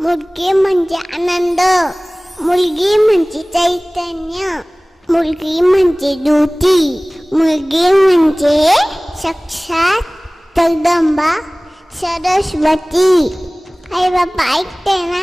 मुलगी म्हणजे आनंद मुलगी म्हणजे चैतन्य मुलगी म्हणजे ज्योती मुलगी म्हणजे साक्षात जगदंबा सरस्वती. आई बाबा ऐकते ना?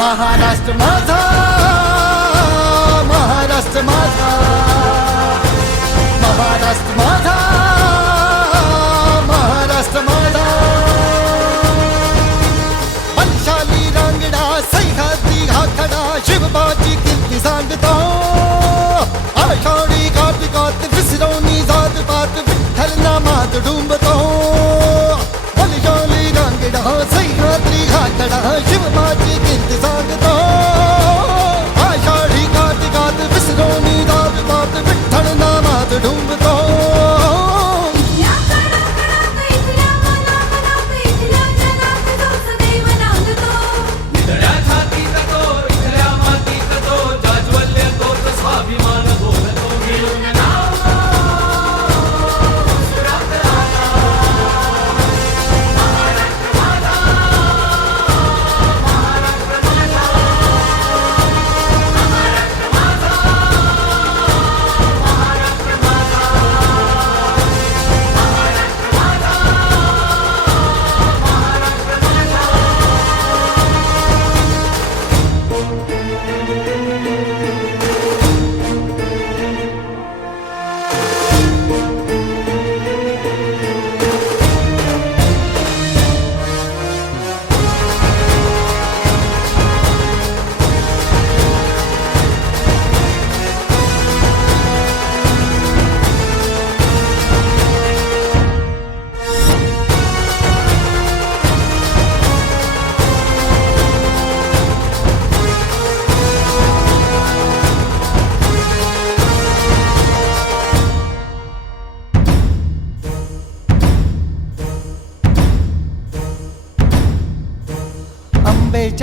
महाराष्ट्र माझा महाराष्ट्र माझा महाराष्ट्र माझा. is on the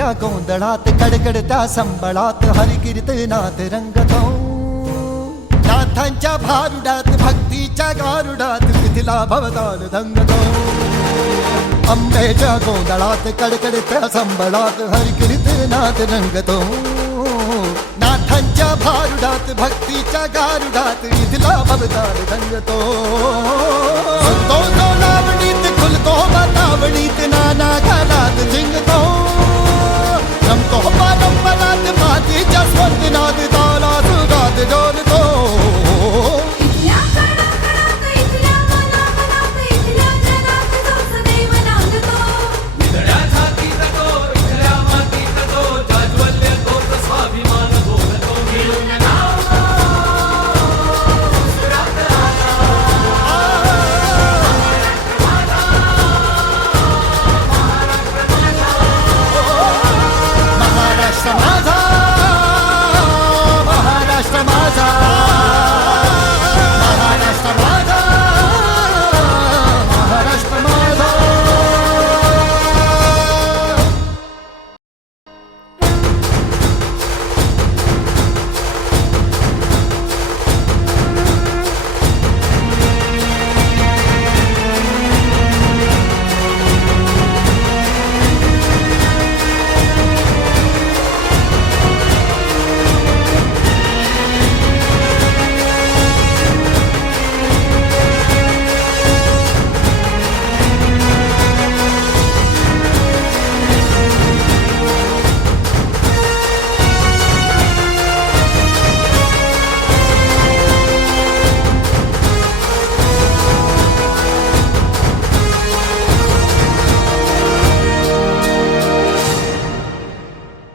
त्या गोंधळात कडकडत्या संबळात हरिकीर्तनात रंगतो. नाथांच्या भारुडात भक्तीच्या गारुडात मिथिला भवताल दंगतो अंबेच्या गोंधळात कडकडत्या संबळात हरिकीर्तनात रंगतो. नाथांच्या भारुडात भक्तीच्या गारुडात मिथिला भवताल धंगतो. 他他。